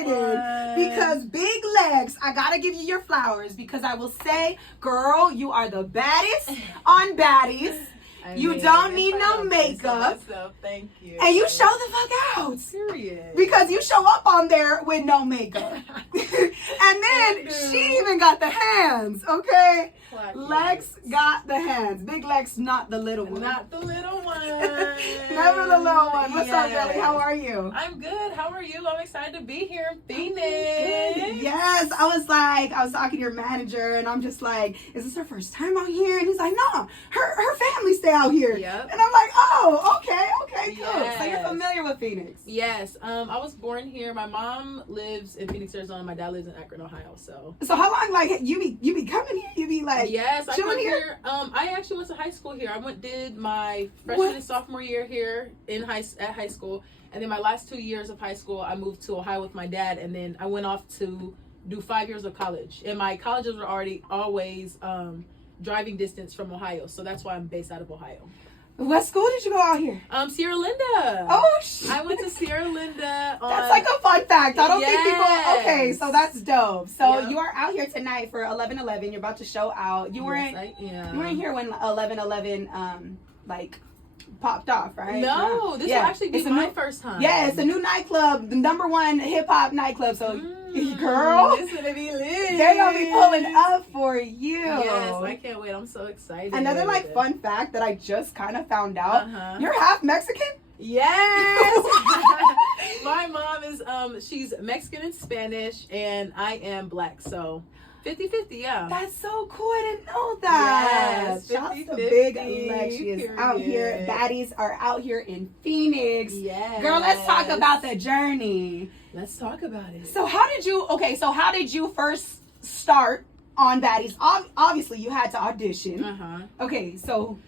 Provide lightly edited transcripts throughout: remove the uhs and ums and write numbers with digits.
excited because Big Lex, I gotta give you your flowers because I will say, girl, you are the baddest on Baddies. You don't need no makeup. Thank you. And you show the fuck out. Period. Because you show up on there with no makeup. And then she even got the hands, okay? Lex got the hands. Big Lex, not the little one. Not the little one. Never the little one. What's up, girlie? How are you? I'm good. How are you? I'm excited to be here in Phoenix. Yes. I was talking to your manager and I'm just like, is this her first time out here? And he's like, no, her family stay out here. Yep. And I'm like, oh, okay, cool. Yes. So you're familiar with Phoenix? Yes. I was born here. My mom lives in Phoenix, Arizona. My dad lives in Akron, Ohio. So how long, like, you be coming here? You be like, yes, I chilling come here? here. I actually went to high school here. Did my freshman and sophomore year here at high school, and then my last 2 years of high school, I moved to Ohio with my dad, and then I went off to do 5 years of college. And my colleges were always driving distance from Ohio, so that's why I'm based out of Ohio. What school did you go out here? Sierra Linda. Oh, I went to Sierra Linda. That's like a fun fact. I don't think people. Okay, so that's dope. So Yep. you are out here tonight for 11/11. You're about to show out. You weren't. Yes, I am. You weren't here when 11/11 like popped off, right? No, this will actually be my first time. Yeah, it's a new nightclub, the #1 hip hop nightclub. So, girl, it's gonna be lit. they're gonna be pulling up for you. Yes, I can't wait. I'm so excited. Another like fun fact that I just kind of found out: you're half Mexican. Yes. My mom is she's Mexican and Spanish, and I am black, so 50-50, yeah. That's so cool. I didn't know that. Yes, Shout out to 50-50, Big Lex. She is period. out here. Baddies are out here in Phoenix. Yes. Girl, let's talk about the journey. Let's talk about it. So how did you first start on Baddies? Obviously, you had to audition. Okay, so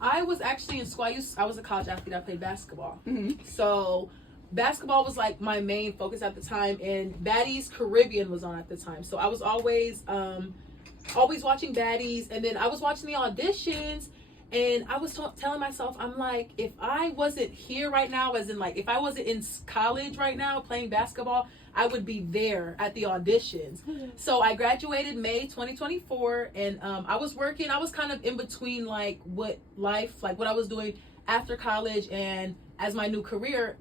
I was actually in school. I was a college athlete. I played basketball. So basketball was like my main focus at the time, and Baddies Caribbean was on at the time. So I was always watching Baddies, and then I was watching the auditions, and I was telling myself, I'm like, if I wasn't here right now, as in like if I wasn't in college right now playing basketball, I would be there at the auditions. So I graduated May 2024, and I was working. I was kind of in between like what I was doing after college and as my new career.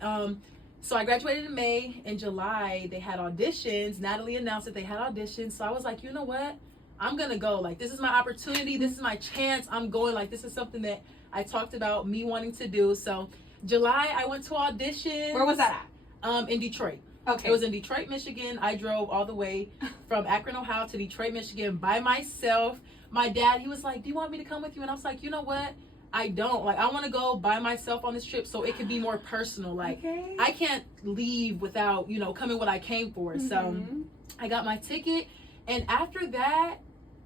So I graduated in May. In July, they had auditions. Natalie announced that they had auditions. So I was like, you know what? I'm going to go. Like, this is my opportunity. This is my chance. I'm going. Like, this is something that I talked about me wanting to do. So July, I went to auditions. where was that at? In Detroit. Okay. It was in Detroit, Michigan. I drove all the way from Akron, Ohio to Detroit, Michigan by myself. My dad, he was like, do you want me to come with you? And I was like, you know what? I don't. Like, I want to go by myself on this trip so it could be more personal. Like, I can't leave without, coming what I came for. So I got my ticket. And after that,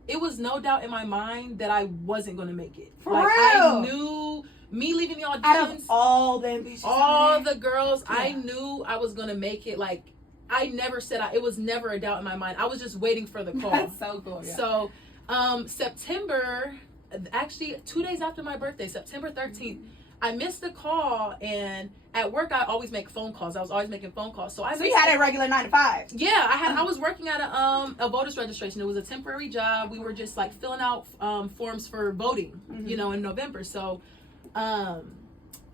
it was no doubt in my mind that I wasn't going to make it. For real? I knew, me leaving the auditions. Out of all the girls, yeah. I knew I was going to make it. Like, I never said, it was never a doubt in my mind. I was just waiting for the call. That's so cool. Yeah. So, September, actually 2 days after my birthday, September 13th, I missed the call, and at work I always make phone calls. I was always making phone calls. So you had a regular 9 to 5? Yeah, I was working at a voters registration. It was a temporary job. We were just like filling out forms for voting, in November. So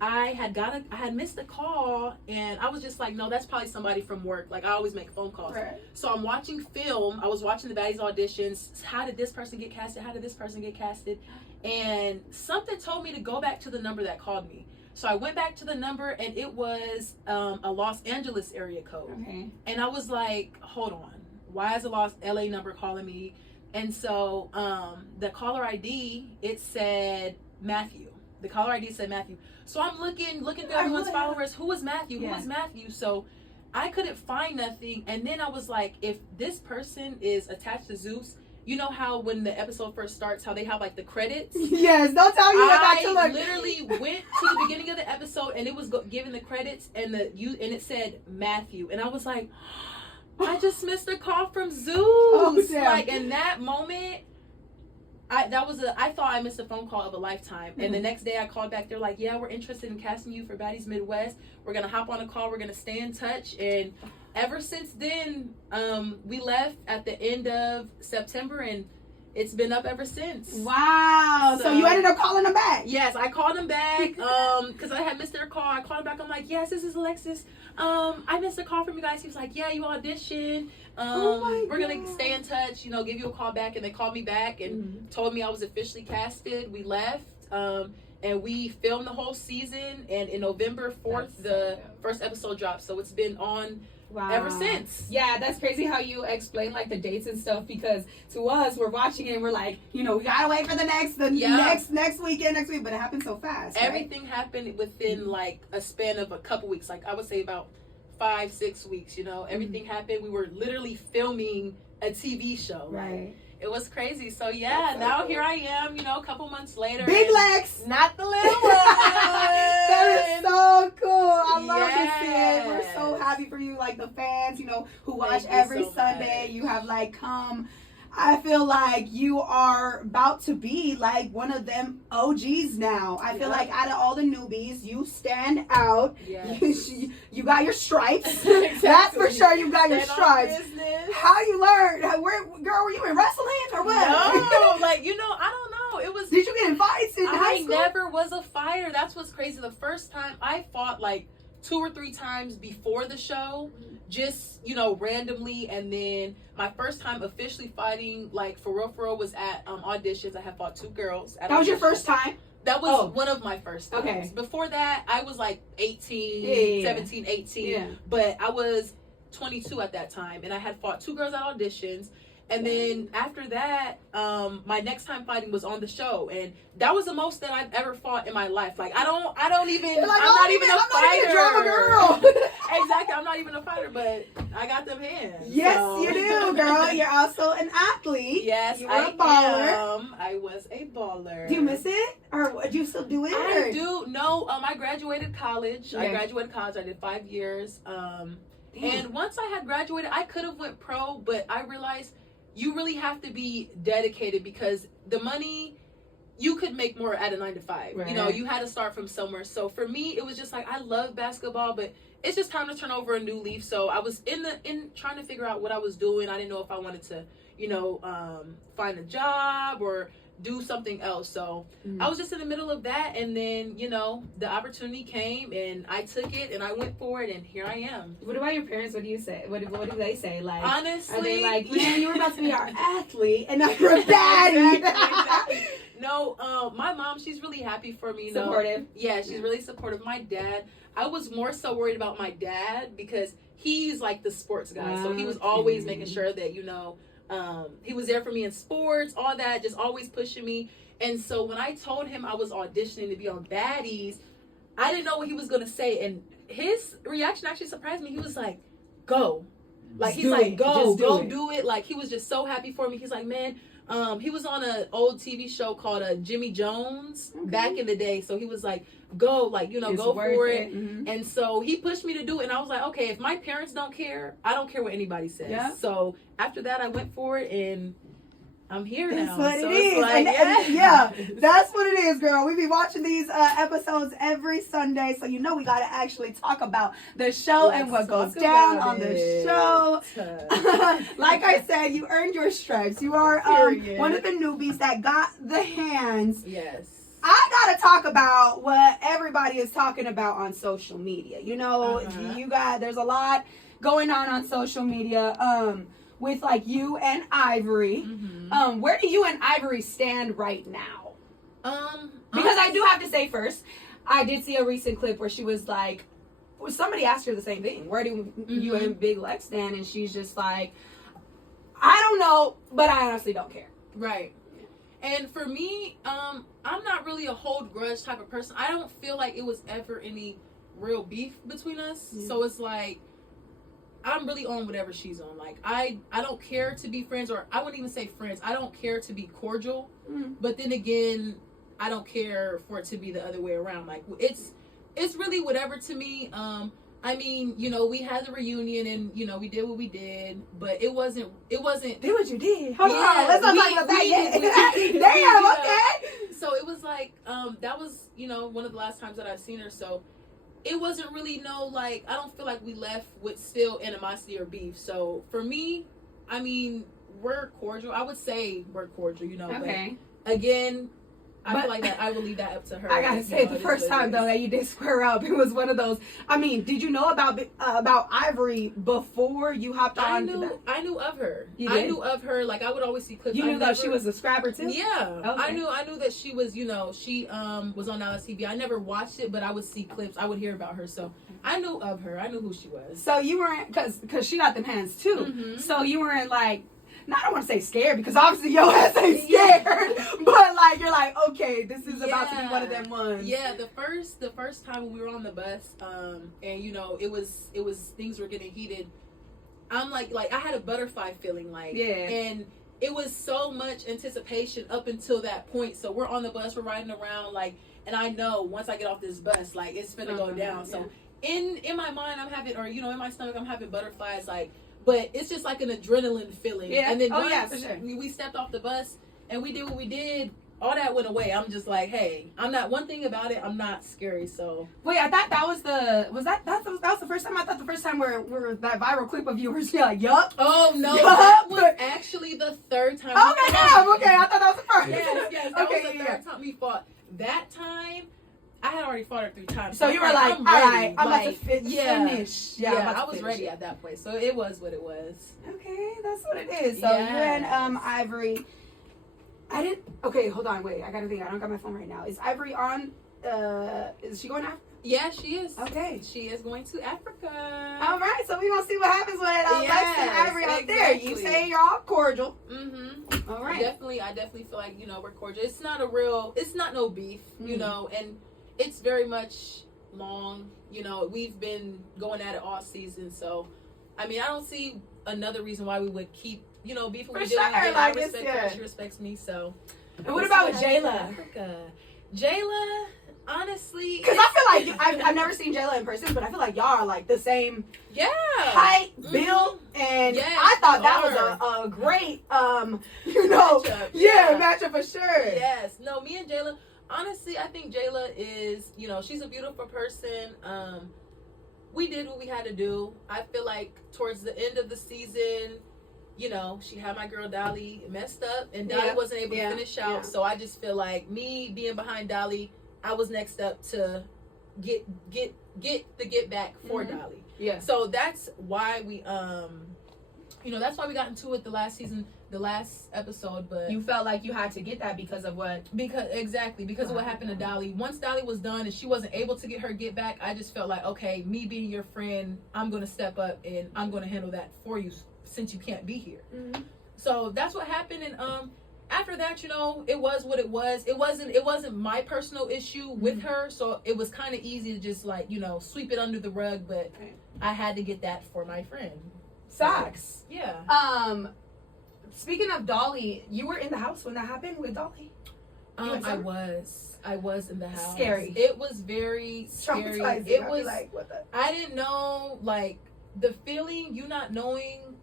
I had missed the call, and I was just like, no, that's probably somebody from work. Like, I always make phone calls. Right. So I'm watching film. I was watching the Baddies auditions. How did this person get casted? How did this person get casted? And something told me to go back to the number that called me. So I went back to the number, and it was a Los Angeles area code. Okay. And I was like, hold on. Why is a LA number calling me? And so the caller ID, it said Matthew. The caller ID said Matthew. So I'm looking through everyone's followers. Who is Matthew? Who is Matthew? So I couldn't find nothing. And then I was like, if this person is attached to Zeus, you know how when the episode first starts, how they have like the credits? Yes, don't tell you that. I literally went to the beginning of the episode, and it was giving the credits, and it said Matthew. And I was like, I just missed a call from Zeus. Oh, like, in that moment, I thought I missed a phone call of a lifetime. And the next day I called back. They're like, yeah, we're interested in casting you for Baddies Midwest. We're going to hop on a call. We're going to stay in touch. And ever since then, we left at the end of September, and it's been up ever since. Wow. So you ended up calling them back? Yes, I called them back because I had missed their call. I called them back. I'm like, yes, this is Alexis. I missed a call from you guys. He was like, yeah, you auditioned. We're going to stay in touch, you know, give you a call back. And they called me back and told me I was officially casted. We left. And we filmed the whole season. And in November 4th, the first episode dropped. So it's been on ever since. Yeah, that's crazy how you explain like the dates and stuff, because to us, we're watching it and we're like, you know, we gotta wait for the next weekend, but it happened so fast. Everything happened within like a span of a couple weeks. Like I would say about 5-6 weeks, you know, everything happened. We were literally filming a TV show. Right. It was crazy. So yeah, now here I am, you know, a couple months later. Big Lex! Not the little one. That is so cool. I love to see it. We're so happy for you, like the fans, you know, who watch every Sunday. You have like come. I feel like you are about to be like one of them OGs now. I feel like out of all the newbies, you stand out. Yes. You got your stripes. Exactly. That's for sure. You got your stripes. Business. How you learned? Girl, were you in wrestling or what? No, like, you know, I don't know. It was. Did you get in fights in high school? I never was a fighter. That's what's crazy. The first time I fought like 2 or 3 times before the show, just, you know, randomly. And then my first time officially fighting, like for real, was at auditions. I had fought 2 girls. That was your first time? That was one of my first times. Okay. Before that, I was like 18, 17, 18. Yeah. But I was 22 at that time. And I had fought 2 girls at auditions. And then after that, my next time fighting was on the show, and that was the most that I've ever fought in my life. Like I don't even. Like, I'm not even a fighter. Drama girl. Exactly, I'm not even a fighter, but I got them hands. Yes, so. You do, girl. You're also an athlete. Yes, you were a baller. I was a baller. Do you miss it, or do you still do it? I do. No, I graduated college. Yeah. I graduated college. I did 5 years. And once I had graduated, I could have went pro, but I realized you really have to be dedicated, because the money, you could make more at a 9 to 5. Right. You know, you had to start from somewhere. So for me, it was just like, I love basketball, but it's just time to turn over a new leaf. So I was in trying to figure out what I was doing. I didn't know if I wanted to, you know, find a job or do something else. So I was just in the middle of that, and then, you know, the opportunity came and I took it and I went for it, and here I am. What about your parents? What do you say? What do they say? Like, honestly, are they like, you were about to be our athlete and now you're a baddie? Exactly. No, my mom, she's really happy for me. Supportive. Yeah, she's really supportive. My dad, I was more so worried about my dad, because he's like the sports guy. So he was always making sure that, you know, he was there for me in sports, all that, just always pushing me. And so when I told him I was auditioning to be on Baddies, I didn't know what he was going to say. And his reaction actually surprised me. He was like, go. Like, he's like, go do it. Like, he was just so happy for me. He's like, man, he was on an old TV show called Jimmy Jones back in the day. So he was like, go, like, you know, go for it. And so he pushed me to do it. And I was like, okay, if my parents don't care, I don't care what anybody says. Yeah. So after that, I went for it, and I'm here now. That's what so it is. Like, yeah, that's what it is, girl. We be watching these episodes every Sunday, so you know we got to actually talk about the show and what goes down on the show. Like I said, you earned your stripes. You are one of the newbies that got the hands. Yes. I gotta talk about what everybody is talking about on social media. You know, there's a lot going on social media. With like you and Ivory. Where do you and Ivory stand right now? Because I do have to say first, I did see a recent clip where she was like, somebody asked her the same thing. Where do you and Big Lex stand? And she's just like, I don't know, but I honestly don't care. Right. And for me, I'm not really a hold grudge type of person. I don't feel like it was ever any real beef between us. So it's like, I'm really on whatever she's on. Like, I don't care to be friends, or I wouldn't even say friends. I don't care to be cordial. But then again, I don't care for it to be the other way around. Like, it's really whatever to me. I mean, you know, we had the reunion and, you know, we did what we did, but it wasn't. Do what you did. Hold on, let's not talk about that yet. Damn, okay. So it was like, that was, you know, one of the last times that I've seen her. So it wasn't really I don't feel like we left with still animosity or beef. So for me, I mean, we're cordial. I would say we're cordial, Okay. But again, I feel like that I would leave that up to her. I gotta say, the first time though that you did square up, it was one of those. I mean, did you know about Ivory before you hopped on? I knew of her. You did? I knew of her. Like I would always see clips. You knew that she was a scrapper too. Yeah, okay. I knew that she was. She was on Dallas TV. I never watched it, but I would see clips. I would hear about her, so I knew of her. I knew who she was. So you weren't because she got them hands too. Mm-hmm. So you weren't like. I don't want to say scared because obviously your ass ain't scared, but like you're like, okay, this is about to be one of them ones. Yeah, the first time we were on the bus, and it was things were getting heated. I'm like I had a butterfly feeling, and it was so much anticipation up until that point. So we're on the bus, we're riding around, and I know once I get off this bus, it's gonna go down. So in my mind, I'm having, or in my stomach, I'm having butterflies, but it's just like an adrenaline feeling. Yeah. And then for sure. we stepped off the bus and we did what we did, all that went away. I'm just like, hey, I'm not, one thing about it, I'm not scary. So wait, I thought that was that was the first time. I thought the first time where that viral clip of you where you're like, yup. Oh no, yup. that was actually the third time. Okay, damn. Okay, I thought that was the first. Yes, that was the third time we fought. That time, I had already fought her 3 times. So you were like, all right, I'm about to finish. Yeah, I was ready at that point. So it was what it was. Okay, that's what it is. So you and Ivory. I didn't. Okay, hold on. Wait, I gotta think. I don't got my phone right now. Is Ivory on? Is she going after? Yeah, she is. Okay. She is going to Africa. All right, so we're going to see what happens with Lex and Ivory out there. You say you're all cordial. Mm-hmm. All right. I definitely feel like, we're cordial. It's not no beef, and it's very much long. We've been going at it all season. So, I mean, I don't see another reason why we would keep, beefing with sure, I respect her. She respects me, so. And what about with Jayla? Jayla, honestly, because I feel like I've never seen Jayla in person, but I feel like y'all are like the same height, build, and I thought that was a great matchup. Matchup for sure. Yes, no, me and Jayla, honestly, I think Jayla is, she's a beautiful person. We did what we had to do. I feel like towards the end of the season, she had my girl Dolly messed up, and Dolly wasn't able to finish out. Yeah. So I just feel like me being behind Dolly, I was next up to get the get back for Dolly. Yeah. So that's why we that's why we got into it the last season, the last episode. But you felt like you had to get that because of what? Because of what happened to Dolly. Once Dolly was done and she wasn't able to get her get back, I just felt like, okay, me being your friend, I'm gonna step up and I'm gonna handle that for you since you can't be here. Mm-hmm. So that's what happened. And after that, it was what it was. It wasn't my personal issue with her, so it was kind of easy to just sweep it under the rug. But I had to get that for my friend. Facts. So, yeah. Speaking of Dolly, you were in the house when that happened with Dolly. I was in the house. Scary. It was very scary. It was like, what the? I didn't know, the feeling, you not knowing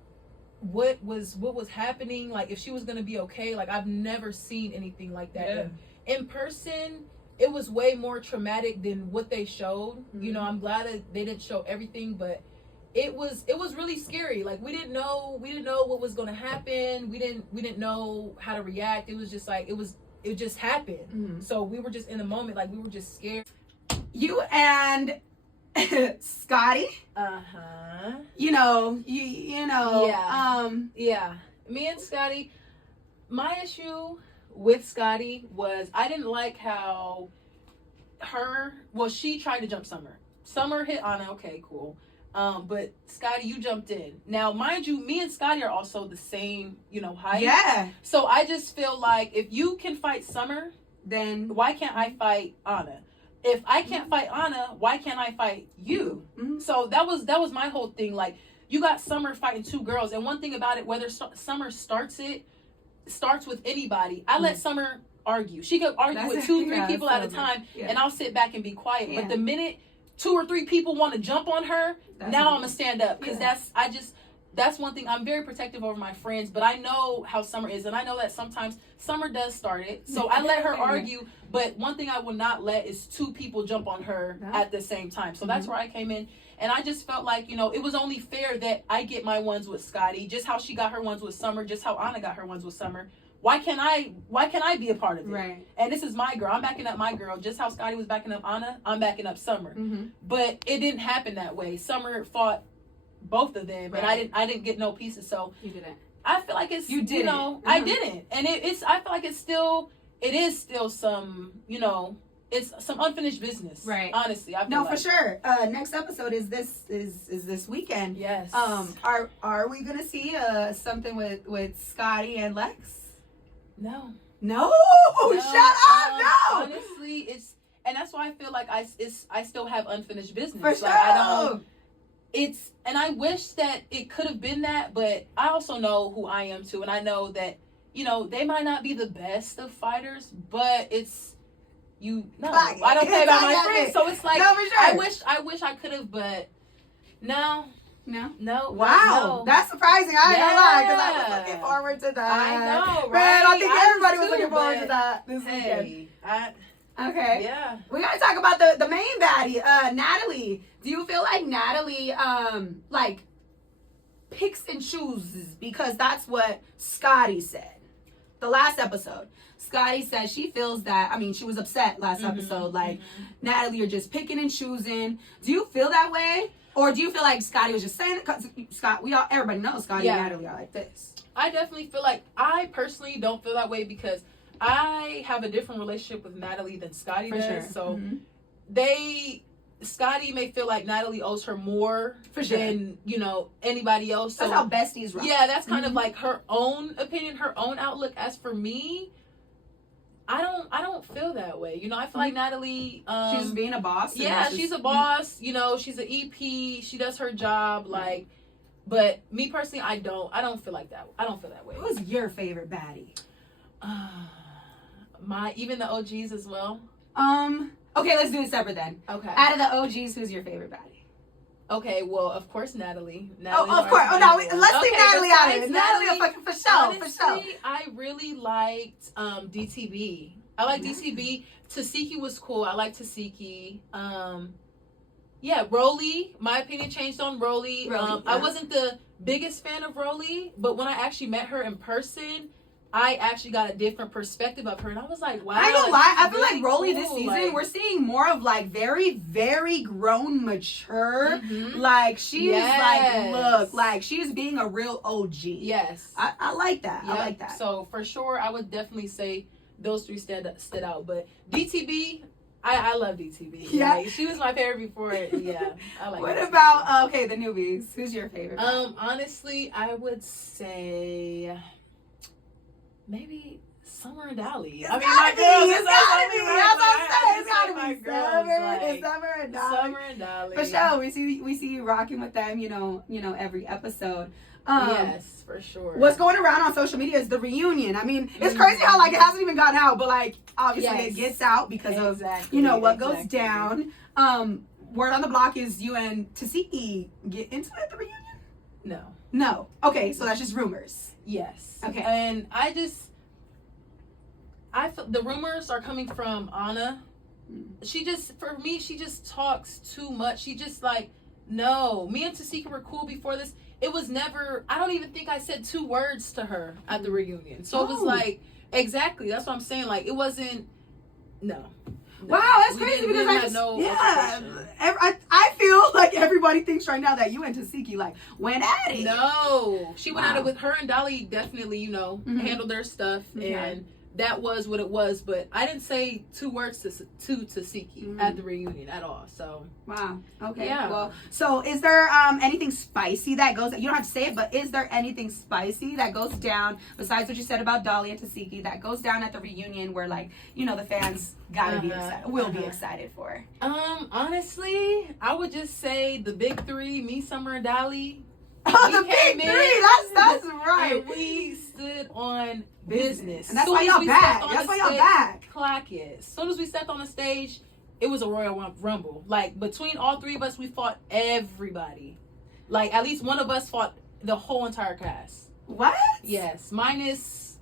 what was happening, if she was gonna be okay. I've never seen anything like that. In person, it was way more traumatic than what they showed. Mm-hmm. I'm glad that they didn't show everything, but it was really scary. We didn't know what was gonna happen. We didn't know how to react. It was just it just happened. Mm-hmm. So we were just in the moment, we were just scared. You and Scotty. Me and Scotty, my issue with Scotty was I didn't like how she tried to jump Summer hit Anna. Okay, cool. But Scotty, you jumped in. Now, mind you, me and Scotty are also the same, height. Yeah. So I just feel like if you can fight Summer, then why can't I fight Anna? If I can't fight Anna, why can't I fight you? Mm-hmm. So that was my whole thing. You got Summer fighting 2 girls, and one thing about it, whether Summer starts with anybody. I let Summer argue. She could argue with 2-3 people at a time, and I'll sit back and be quiet. Yeah. But the minute 2 or 3 people want to jump on her, now I'm gonna stand up because that's one thing. I'm very protective over my friends, but I know how Summer is, and I know that sometimes Summer does start it. So I let her argue, but one thing I will not let is two people jump on her at the same time. So that's where I came in, and I just felt like, you know, it was only fair that I get my ones with Scotty, just how she got her ones with Summer, just how Anna got her ones with Summer. Why can't I be a part of it? Right. And this is my girl. I'm backing up my girl. Just how Scotty was backing up Anna, I'm backing up Summer. But it didn't happen that way. Summer fought both of them, and I didn't get no pieces. So you didn't. I feel like it's, you didn't. You know, I didn't, and it's. I feel like it is still some, you know, it's some unfinished business. Right. Honestly, I feel no, like. for sure. Next episode is this weekend. Yes. Are we gonna see something with Scotty and Lex? No. No. Shut up. No. Honestly, it's, and that's why I feel like I still have unfinished business. For sure. Like, I don't. It's, and I wish that it could have been that, but I also know who I am too, and I know that, you know, they might not be the best of fighters, but it's, I don't care about my friends, so it's like, no, for sure. I wish I could have, but no. Wow, no. That's surprising. I ain't gonna lie, because I was looking forward to that. I know, right? Man, I think everybody was too, looking forward to that this weekend. Okay. Yeah. We gotta talk about the main baddie, Natalie. Do you feel like Natalie like picks and chooses? Because that's what Scotty said. The last episode. Scotty said she feels that, I mean, she was upset last episode, like, Natalie, you're just picking and choosing. Do you feel that way? Or do you feel like Scotty was just saying it? Because everybody knows Scotty and Natalie are like this. I definitely feel like, I personally don't feel that way because I have a different relationship with Natalie than Scotty does. Sure. So Scotty may feel like Natalie owes her more than, you know, anybody else. So that's how besties rock. Yeah, that's kind of like her own opinion, her own outlook. As for me, I don't feel that way. You know, I feel like Natalie, she's being a boss. Yeah, she's a boss. You know, she's an EP. She does her job. Like, but me personally, I don't feel like that. I don't feel that way. Who's your favorite baddie? Even the OGs as well. Okay, let's do it separate then. Okay. Out of the OGs, who's your favorite baddie? Okay, well, of course, Natalie. Of course. Oh, no, let's leave Natalie out of it. Natalie, for sure, for sure. I really liked DTB. I like DTB. Tasiki was cool. I like Tasiki. Yeah, Rolly. My opinion changed on Rolly. I wasn't the biggest fan of Rolly, but when I actually met her in person, I actually got a different perspective of her, and I was like, wow. I ain't gonna lie, I feel really like Rolly cool. this season, like, we're seeing more of like very, very grown, mature. Like, she's like, look, like she's being a real OG. Yes. I like that. Yep. I like that. So for sure, I would definitely say those three stood out. But DTB, I love DTB. Yeah. Like, she was my favorite before. Yeah. I like What DTB. about, the newbies? Who's your favorite? Honestly, I would say maybe Summer and Dolly. I mean, my girls. It's gotta be. That's what I'm saying. It's gotta be Summer and Dolly. Summer and Dolly. For sure, we see you rocking with them. You know every episode. Yes, for sure. What's going around on social media is the reunion. I mean, it's crazy how like it hasn't even gotten out, but like obviously it gets out because of what goes down. Word on the block is you and Tasiki get into it at the reunion. No. Okay, so that's just rumors. Yes. Okay. And I feel the rumors are coming from Anna. She just talks too much. She just like, no. Me and Tasika were cool before this. It was never, I don't even think I said 2 words to her at the reunion. So it was like, exactly. That's what I'm saying. Like, it wasn't, no. Wow, that's crazy because I feel like everybody thinks right now that you and Tasiki like went at it. No, she went at it with her and Dolly. Definitely, handled their stuff, and that was what it was. But I didn't say 2 words to Tasiki at the reunion at all. So wow, okay, yeah. Well, so is there anything spicy that goes? You don't have to say it, but is there anything spicy that goes down besides what you said about Dolly and Tasiki that goes down at the reunion where like the fans gotta be excited, will be excited for? Honestly, I would just say the big 3: me, Summer, and Dolly. Oh, the big 3. That's right. And we stood on business. And that's why y'all back. That's why y'all back. Clock it. As soon as we stepped on the stage, it was a Royal Rumble. Like, between all 3 of us, we fought everybody. Like, at least one of us fought The whole entire cast. What? Yes, minus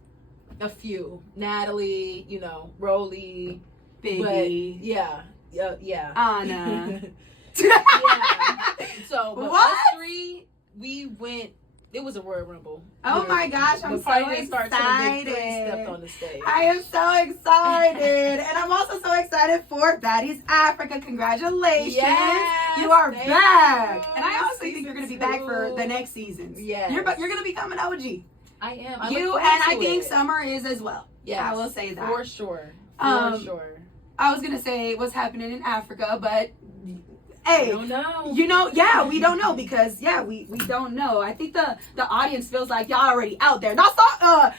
a few. Natalie, you know, Rolly, Biggie. but yeah. Anna. Yeah. So, but What? us three, we went. It was a Royal Rumble. Oh my gosh, I'm the so party didn't start till the Big Three excited. stepped on the stage. I am so excited. And I'm also so excited for Baddies Africa. Congratulations. Yes, you are thank back. you. And I honestly think you're going to be back for the next seasons. Yes. You're going to become an OG. I am. You and I think Summer is as well. Yes, I will say that. for sure. Sure. I was going to say what's happening in Africa, but I hey, don't know. you know, yeah, we don't know because we don't know. I think the audience feels like y'all already out there. Not so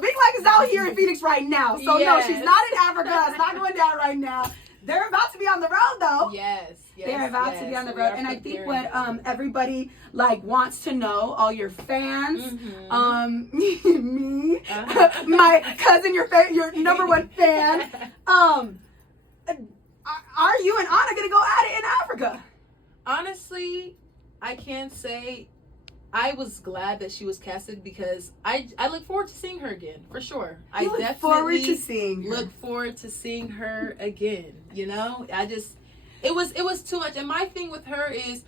Big Lex is out here in Phoenix right now. So no, Yes. she's not in Africa. It's not going down right now. They're about to be on the road though. Yes. They're about to be on the road. And I think what everybody like wants to know, all your fans, me, my cousin, your number one fan, are you and Anna gonna go at it in Africa? Honestly, I can say I was glad that she was casted because I look forward to seeing her again for sure. I look forward to seeing her. Look forward to seeing her again. You know, it was too much. And my thing with her is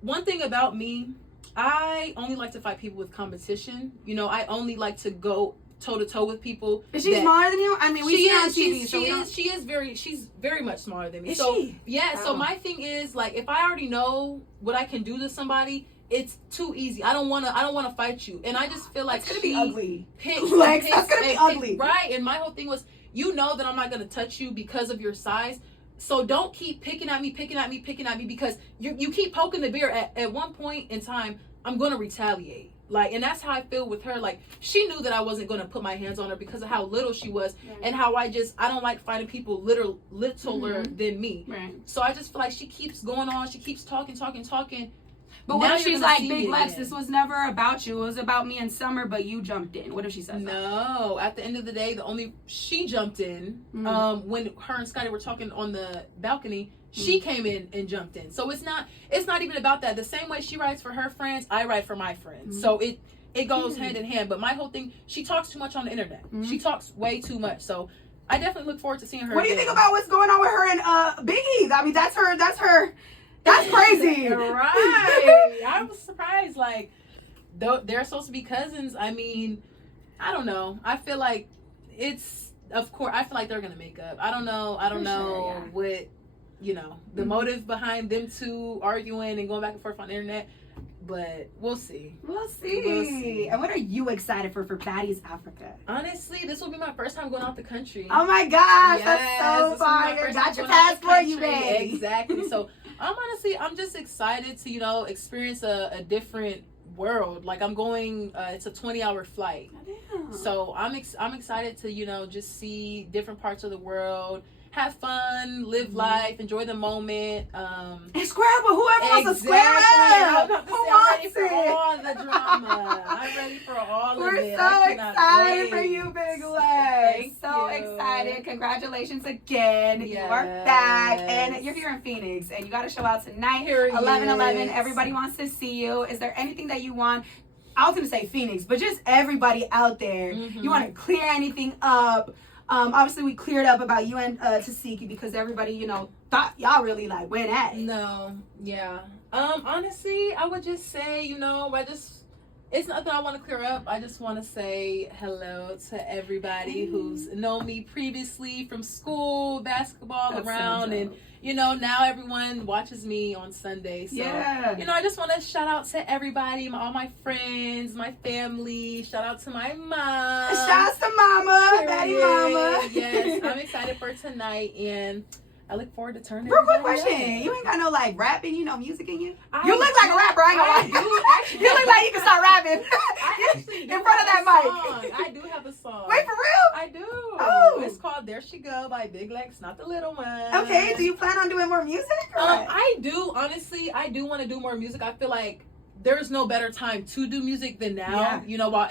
one thing about me. I only like to fight people with competition. You know, I only like to go toe to toe with people. Is she smaller than you? I mean, we see her on TV. She's very much smaller than me. Is so she? yeah. Oh. So my thing is like if I already know what I can do to somebody, it's too easy. I don't wanna fight you. And I just feel like that's gonna be ugly. That's gonna be ugly. Right. And my whole thing was, you know that I'm not gonna touch you because of your size. So don't keep picking at me because you keep poking the bear. At one point in time, I'm gonna retaliate. Like, and that's how I feel with her. Like, she knew that I wasn't going to put my hands on her because of how little she was, and how I don't like fighting people littler than me. Right. So I just feel like she keeps going on. She keeps talking. But what Now if you're she's gonna like, see Big me Lex, again. this was never about you. It was about me and Summer, but you jumped in. What if she says that? No. At the end of the day, she jumped in when her and Scotty were talking on the balcony. She came in and jumped in. So it's not even about that. The same way she writes for her friends, I write for my friends. So it goes hand in hand. But my whole thing, she talks too much on the internet. She talks way too much. So I definitely look forward to seeing her. What do you think about what's going on with her and Biggie? I mean, that's crazy. Right. I was surprised. Like, they're supposed to be cousins. I mean, I don't know. I feel like of course, I feel like they're going to make up. I don't know what, the motive behind them two arguing and going back and forth on the internet. But we'll see. We'll see. And what are you excited for Baddies Africa? Honestly, this will be my first time going out the country. Oh my gosh, Yes, that's so this will be my fire. first Got time your going out the passport, you country. baby. Exactly. So I'm just excited to, experience a different world. Like I'm going, it's a 20-hour flight. Damn. So I'm excited to, just see different parts of the world. Have fun, live life, enjoy the moment. And square up with whoever wants to square up. Who I'm ready wants for it? all the drama. I'm ready for all of We're it. so excited for you, Big Lex. Thank So you. excited. Congratulations again. You are Yes. back. And you're here in Phoenix. And you got to show out tonight. Period. 11/11. Everybody wants to see you. Is there anything that you want? I was going to say Phoenix, but just everybody out there. You want to clear anything up? Obviously, we cleared up about you and Tasiki because everybody, thought y'all really like went at it. No, yeah. Honestly, I would just say, it's nothing I want to clear up. I just want to say hello to everybody who's known me previously from school, basketball, That's around, so and now everyone watches me on Sunday. So, Yeah. I just want to shout out to everybody, all my friends, my family. Shout out to my mom. Shout out to Mama, Baddie Mama. Yes, I'm excited for tonight, and I look forward to turning. Real quick everybody question. up. You ain't got no music in you? I You look like a rapper, I ain't I gonna do, lie. actually. You look like you can start rapping. I actually in do front of that have a mic. song. I do have a song. Wait, for real? I do. Oh. It's called "There She Go" by Big Lex, not the little one. Okay, do you plan on doing more music? Or what? I do. Honestly, I do want to do more music. I feel like there's no better time to do music than now. Yeah. While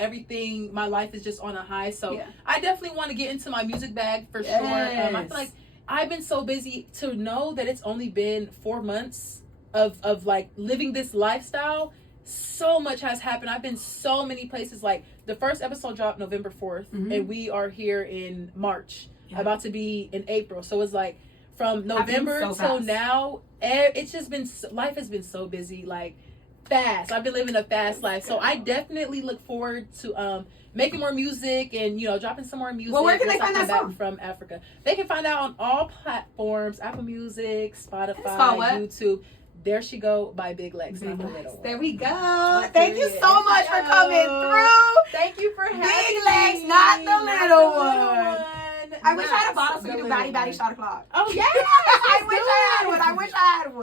my life is just on a high. So Yeah. I definitely want to get into my music bag for sure. Yes. I feel like I've been so busy to know that it's only been 4 months of like living this lifestyle so much has happened. I've been so many places. Like the first episode dropped November 4th, and we are here in March, about to be in April. So it's like from November till now, it's just been, life has been so busy, like fast. I've been living a fast life. So I definitely look forward to making more music and, you know, dropping some more music. Well, where can they find that song? From Africa. They can find out on all platforms, Apple Music, Spotify, YouTube. There She Go by Big Lex. Not the little one. There we go. Thank you so much for coming through. Thank you for having me. Big Lex, not the little one. I wish I had a bottle so we could do Baddie Shot O'Clock. Oh, yeah. I wish I had one.